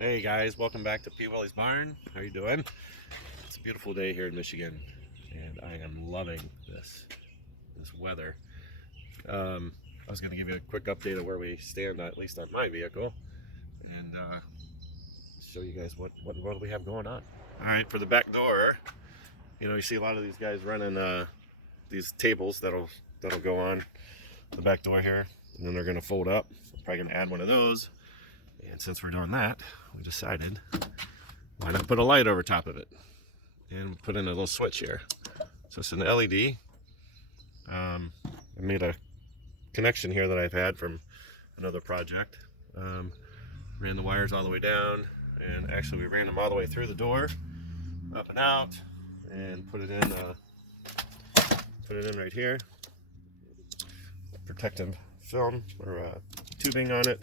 Hey guys, welcome back to P. Willys Barn. How you doing? It's a beautiful day here in Michigan, and I am loving this weather. I was going to give you a quick update of where we stand, at least on my vehicle, and show you guys what we have going on. All right, for the back door, you see a lot of these guys running these tables that'll go on the back door here, and then they're going to fold up. I'm probably going to add one of those. And since we're doing that, we decided why not put a light over top of it and put in a little switch here. So it's an LED. I made a connection here that I've had from another project. Ran the wires all the way down, and actually we ran them all the way through the door, up and out, and put it in right here. Protective film or tubing on it.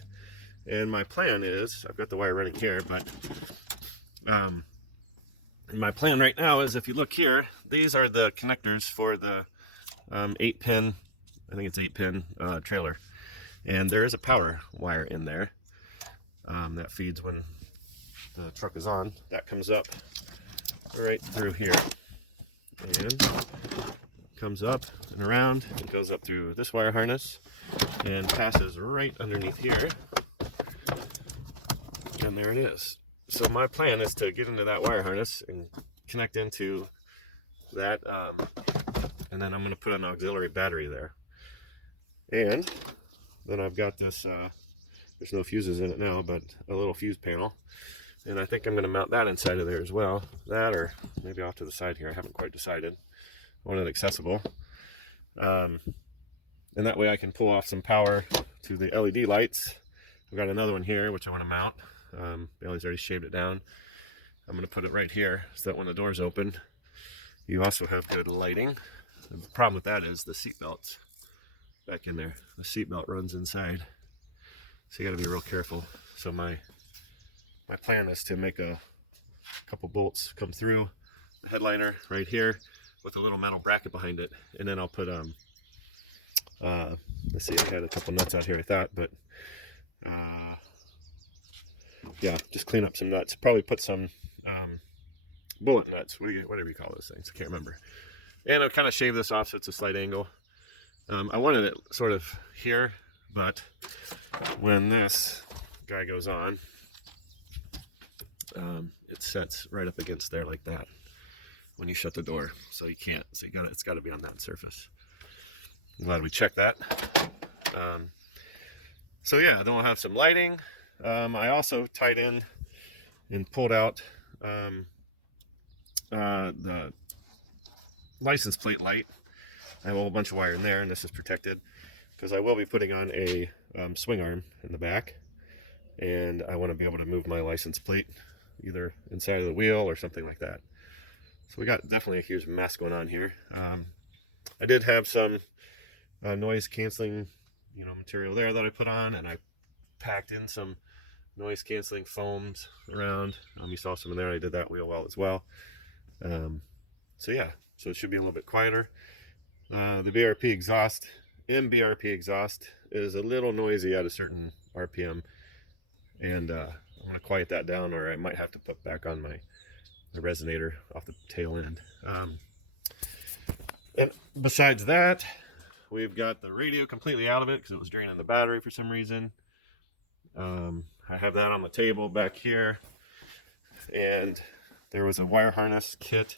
And my plan is, I've got the wire running here, but my plan right now is, if you look here, these are the connectors for the 8-pin, I think it's 8-pin trailer. And there is a power wire in there that feeds when the truck is on. That comes up right through here and comes up and around and goes up through this wire harness and passes right underneath here. And there it is. So my plan is to get into that wire harness and connect into that, and then I'm going to put an auxiliary battery there. And then I've got this, there's no fuses in it now, but a little fuse panel. And I think I'm going to mount that inside of there as well. That, or maybe off to the side here. I haven't quite decided. I want it accessible. And that way I can pull off some power to the LED lights. I've got another one here, which I want to mount. Bailey's already shaved it down. I'm going to put it right here so that when the door's open, you also have good lighting. And the problem with that is the seat belts back in there. The seat belt runs inside, so you got to be real careful. So my plan is to make a couple bolts come through the headliner right here with a little metal bracket behind it, and then I'll put let's see, I had a couple nuts out here I thought, but yeah, just clean up some nuts. Probably put some bullet nuts, whatever you call those things. I can't remember. And I'll kind of shave this off so it's a slight angle. I wanted it sort of here, but when this guy goes on, it sets right up against there like that when you shut the door. So you can't. So it's got to be on that surface. I'm glad we checked that. So yeah, then we'll have some lighting. I also tied in and pulled out the license plate light. I have a whole bunch of wire in there, and this is protected because I will be putting on a swing arm in the back, and I want to be able to move my license plate either inside of the wheel or something like that. So we got definitely a huge mess going on here. I did have some noise canceling material there that I put on, and I packed in some noise canceling foams around. You saw some in there. I did that wheel well as well. So yeah, so it should be a little bit quieter. The BRP exhaust, MBRP exhaust, is a little noisy at a certain RPM, and I want to quiet that down, or I might have to put back on my resonator off the tail end. And besides that, we've got the radio completely out of it because it was draining the battery for some reason. I have that on the table back here, and there was a wire harness kit.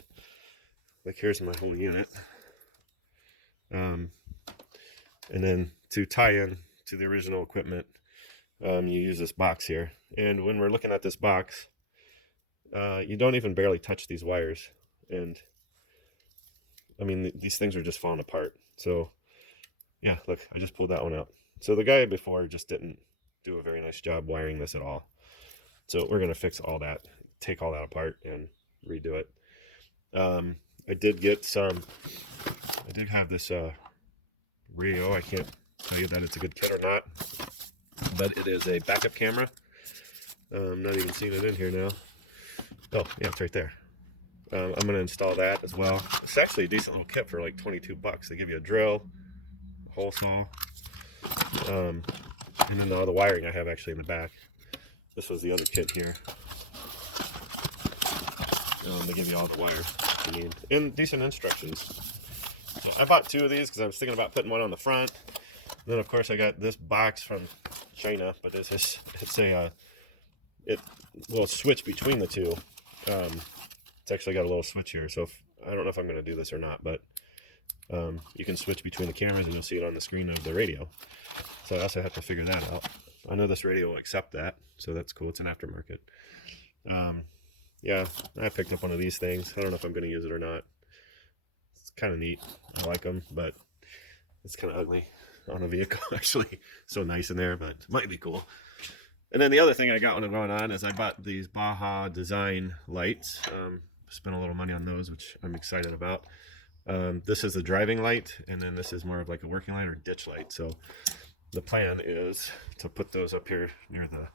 Like, here's my whole unit. And then to tie in to the original equipment, you use this box here. And when we're looking at this box, you don't even barely touch these wires. And I mean, these things are just falling apart. So yeah, look, I just pulled that one out. So the guy before just didn't do a very nice job wiring this at all. So we're going to fix all that, take all that apart and redo it. I did have this Rio. I can't tell you that it's a good kit or not, but it is a backup camera. I'm not even seeing it in here now. Oh yeah, it's right there. I'm going to install that as well. It's actually a decent little kit for like 22 bucks. They give you a drill, a hole saw, and then all the wiring I have actually in the back. this was the other kit here. They give you all the wire you need and decent instructions. So I bought 2 of these because I was thinking about putting one on the front. Then of course I got this box from China, but it's a it will switch between the 2. It's actually got a little switch here, so I don't know if I'm going to do this or not, but you can switch between the cameras and you'll see it on the screen of the radio. So I also have to figure that out. I know this radio will accept that, so that's cool. It's an aftermarket. Yeah, I picked up one of these things. I don't know if I'm going to use it or not. It's kind of neat. I like them, but it's kind of ugly on a vehicle, actually. So nice in there, but it might be cool. And then the other thing I got going on is I bought these Baja design lights. Spent a little money on those, which I'm excited about. This is the driving light, and then this is more of like a working light or ditch light. So the plan is to put those up here near the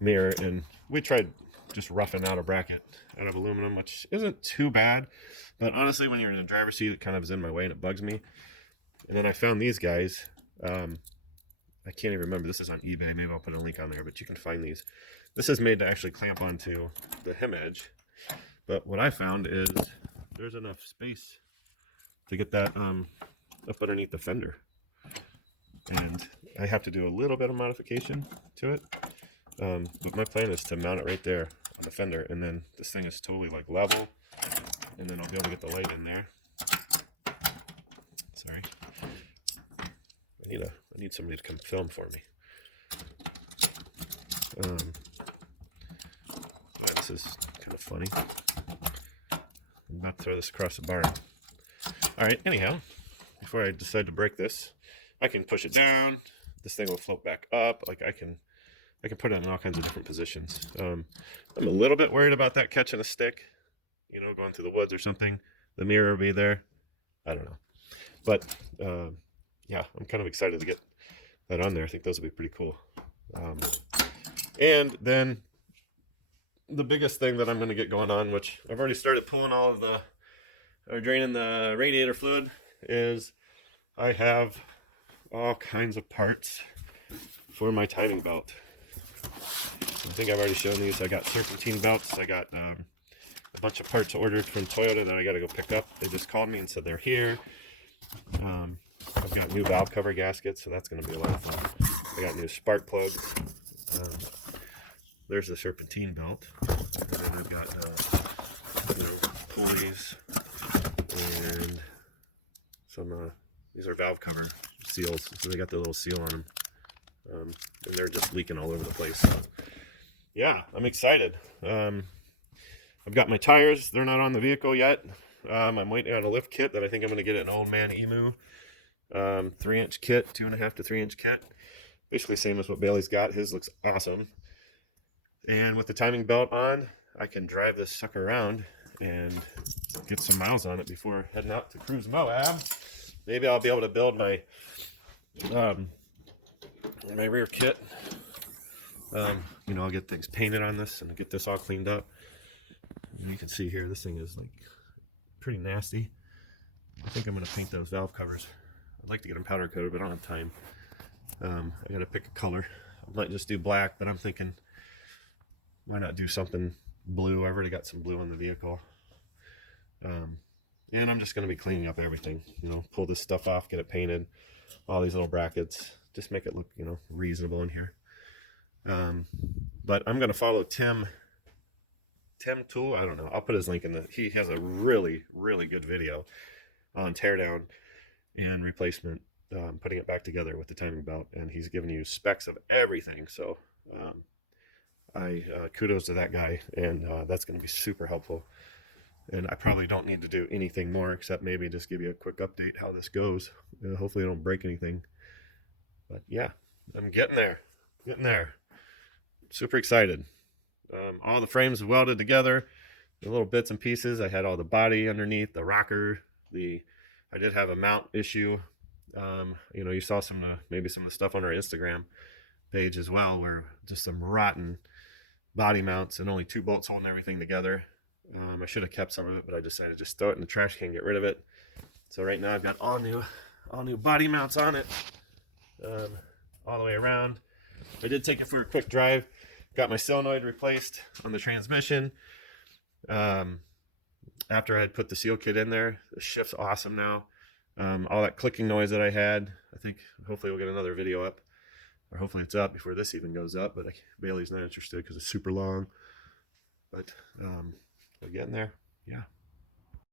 mirror, and we tried just roughing out a bracket out of aluminum, which isn't too bad, but honestly when you're in the driver's seat it kind of is in my way and it bugs me. And then I found these guys. I can't even remember, this is on eBay, maybe I'll put a link on there, but you can find these. This is made to actually clamp onto the hem edge, but what I found is there's enough space to get that up underneath the fender, and I have to do a little bit of modification to it. But my plan is to mount it right there on the fender, and then this thing is totally like level, and then I'll be able to get the light in there. Sorry, I need somebody to come film for me. This is kind of funny. I'm about to throw this across the barn. All right. Anyhow, before I decide to break this, I can push it down. This thing will float back up. Like I can put it in all kinds of different positions. I'm a little bit worried about that catching a stick, you know, going through the woods or something. The mirror will be there. I don't know. But yeah, I'm kind of excited to get that on there. I think those will be pretty cool. And then the biggest thing that I'm going to get going on, which I've already started pulling all of the, or draining the radiator fluid, is I have all kinds of parts for my timing belt. I think I've already shown these. I got serpentine belts. I got a bunch of parts ordered from Toyota that I got to go pick up. They just called me and said they're here. I've got new valve cover gaskets, so that's going to be a lot of fun. I got new spark plugs. There's the serpentine belt. And then I've got pulleys and some. These are valve cover seals, so they got the little seal on them, and they're just leaking all over the place. So, yeah, I'm excited. I've got my tires. They're not on the vehicle yet. I'm waiting on a lift kit that I think I'm going to get an Old Man Emu 3-inch kit, 2.5 to 3-inch kit. Basically same as what Bailey's got. His looks awesome. And with the timing belt on, I can drive this sucker around and get some miles on it before heading out to Cruise Moab. Maybe I'll be able to build my my rear kit. You know, I'll get things painted on this and get this all cleaned up. And you can see here, this thing is like pretty nasty. I think I'm going to paint those valve covers. I'd like to get them powder coated, but I don't have time. I got to pick a color. I might just do black, but I'm thinking, why not do something blue? I've already got some blue on the vehicle. And I'm just going to be cleaning up everything. You know, pull this stuff off, get it painted. All these little brackets. Just make it look, you know, reasonable in here. But I'm going to follow Tim Tool. I don't know. I'll put his link in the... He has a really, really good video on teardown and replacement, putting it back together with the timing belt. And he's giving you specs of everything. So kudos to that guy. And that's going to be super helpful. And I probably don't need to do anything more except maybe just give you a quick update how this goes. Hopefully I don't break anything. But yeah, I'm getting there. Super excited. All the frames welded together, the little bits and pieces. I had all the body underneath, the rocker. I did have a mount issue. You know, you saw maybe some of the stuff on our Instagram page as well, where just some rotten body mounts and only 2 bolts holding everything together. I should have kept some of it, but I decided to just throw it in the trash can, get rid of it. So right now I've got all new body mounts on it, all the way around. I did take it for a quick drive. got my solenoid replaced on the transmission. After I had put the seal kit in there, the shift's awesome now. All that clicking noise that I had, I think hopefully we'll get another video up, or hopefully it's up before this even goes up, but Bailey's not interested because it's super long. But we're getting there. Yeah.